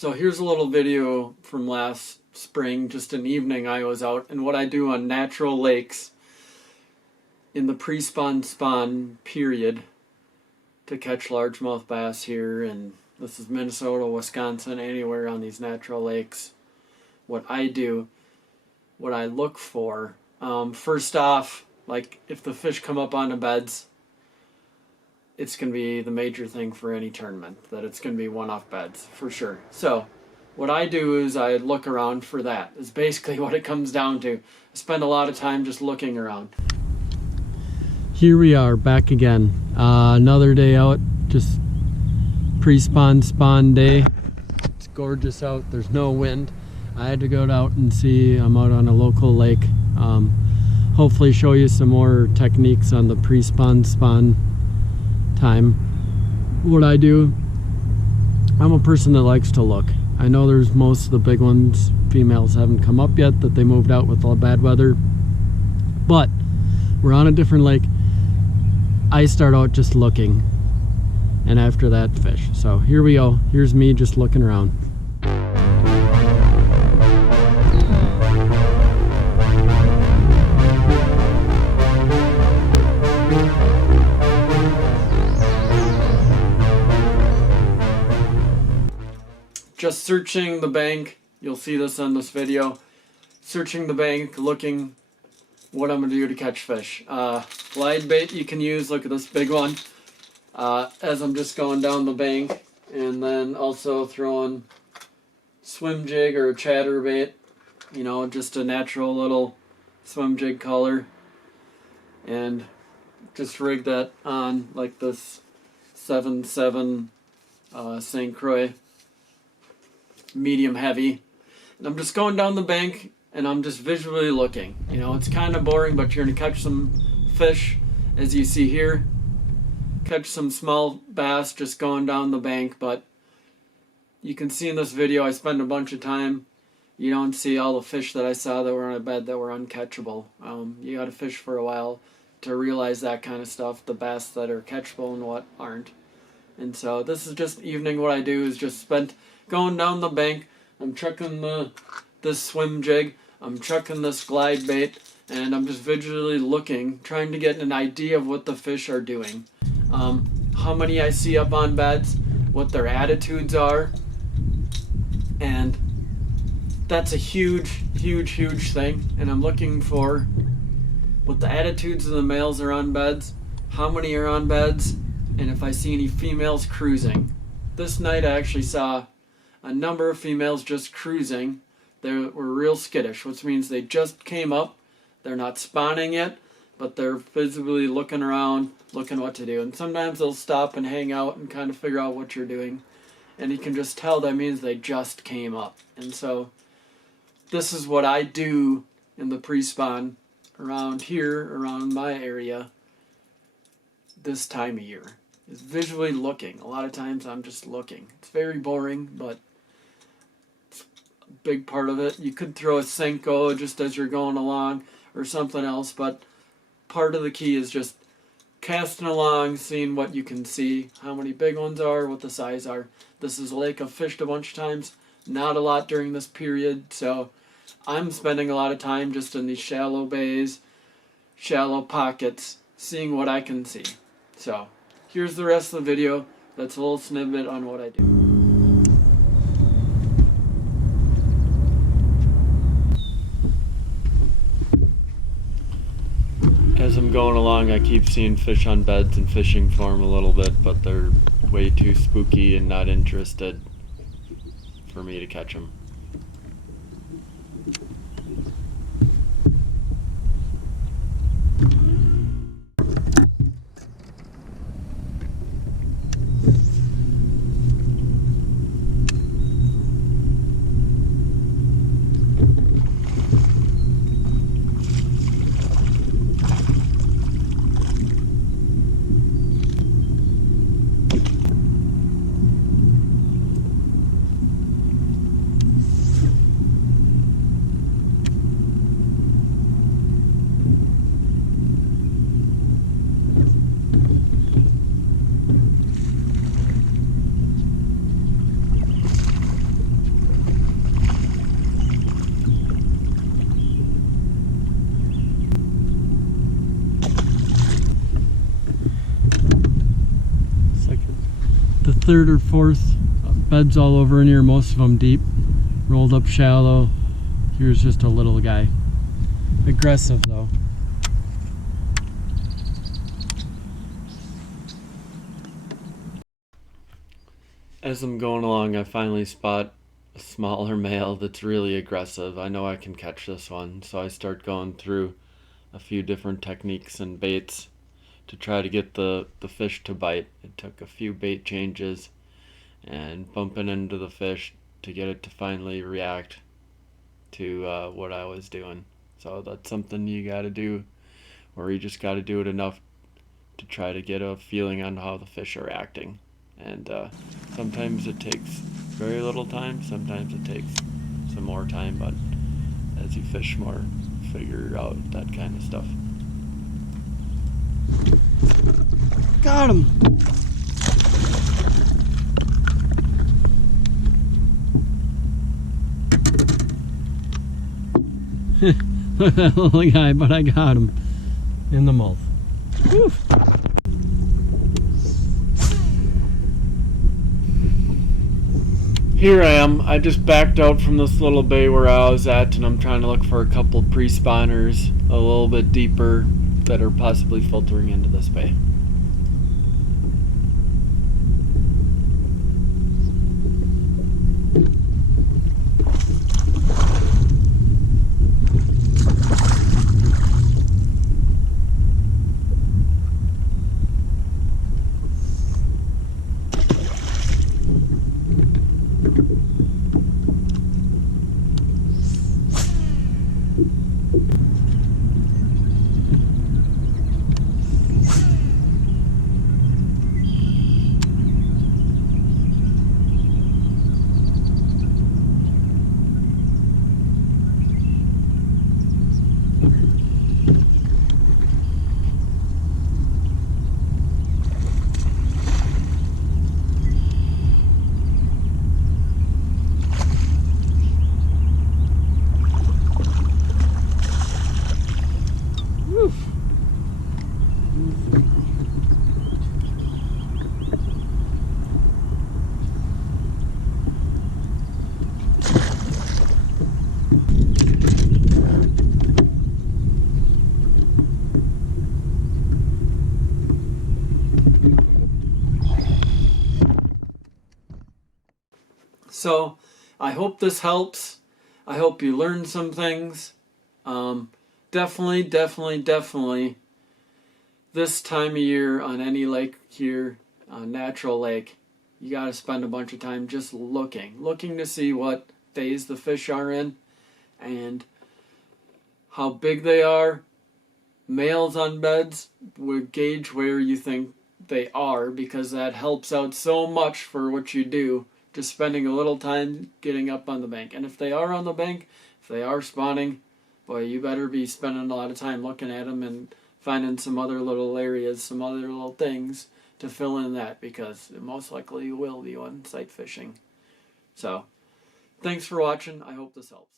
So here's a little video from last spring, just an evening I was out, and what I do on natural lakes in the pre-spawn period to catch largemouth bass here, and this is Minnesota, Wisconsin, anywhere on these natural lakes. What I do, what I look for, first off, like if the fish come up on the beds, it's going to be the major thing for any tournament, that it's going to be one-off beds, for sure. So what I do is I look around for that, is basically what it comes down to. I spend a lot of time just looking around. Here we are, back again. Another day out, just pre-spawn day. It's gorgeous out, there's no wind. I had to go out and see, I'm out on a local lake. Hopefully show you some more techniques on the pre-spawn time. What I do, I'm a person that likes to look. I know there's most of the big ones, females haven't come up yet, that they moved out with all the bad weather, but we're on a different lake. I start out just looking, and after that fish. So here we go, here's me just looking around. Just searching the bank, you'll see this on this video, searching the bank, looking what I'm going to do to catch fish. Glide bait you can use, look at this big one, as I'm just going down the bank, and then also throwing swim jig or a chatterbait, you know, just a natural little swim jig color, and just rig that on like this 7.7 St. Croix. Medium heavy, and I'm just going down the bank and I'm just visually looking. You know, it's kind of boring, but you're gonna catch some fish, as you see here, catch some small bass just going down the bank. But you can see in this video I spend a bunch of time. You don't see all the fish that I saw that were on a bed that were uncatchable. You gotta fish for a while to realize that kind of stuff, the bass that are catchable and what aren't. And so this is just evening. What I do is just spend going down the bank, I'm chucking this swim jig, I'm chucking this glide bait, and I'm just visually looking, trying to get an idea of what the fish are doing. How many I see up on beds, what their attitudes are, and that's a huge, huge, huge thing. And I'm looking for what the attitudes of the males are on beds, how many are on beds, and if I see any females cruising. This night I actually saw a number of females just cruising. They were real skittish, which means they just came up. They're not spawning yet, but they're visibly looking around, looking what to do. And sometimes they'll stop and hang out and kind of figure out what you're doing. And you can just tell that means they just came up. And so this is what I do in the pre-spawn around here, around my area, this time of year, is visually looking. A lot of times I'm just looking. It's very boring, but big part of it. You could throw a Senko just as you're going along or something else, but part of the key is just casting along, seeing what you can see, how many big ones are, what the size are. This is a lake I've fished a bunch of times, not a lot during this period, so I'm spending a lot of time just in these shallow bays, shallow pockets, seeing what I can see. So here's the rest of the video. That's a little snippet on what I do. As I'm going along, I keep seeing fish on beds and fishing for them a little bit, but they're way too spooky and not interested for me to catch them. third or fourth beds all over in here, most of them deep, rolled up shallow. Here's just a little guy. Aggressive though. As I'm going along, I finally spot a smaller male that's really aggressive. I know I can catch this one, so I start going through a few different techniques and baits to try to get the fish to bite. It took a few bait changes and bumping into the fish to get it to finally react to what I was doing. So that's something you got to do, or you just got to do it enough to try to get a feeling on how the fish are acting. And sometimes it takes very little time, sometimes it takes some more time, but as you fish more, figure out that kind of stuff. Got him! Look at that little guy, but I got him in the mouth. Whew. Here I am. I just backed out from this little bay where I was at, and I'm trying to look for a couple pre-spawners a little bit deeper that are possibly filtering into this bay. So I hope this helps. I hope you learned some things. Definitely this time of year on any lake here, a natural lake, you got to spend a bunch of time just looking to see what phase the fish are in and how big they are. Males on beds would gauge where you think they are, because that helps out so much for what you do. Just spending a little time getting up on the bank. And if they are on the bank, if they are spawning, boy, you better be spending a lot of time looking at them and finding some other little areas, some other little things to fill in that, because most likely you will be on sight fishing. So, thanks for watching. I hope this helps.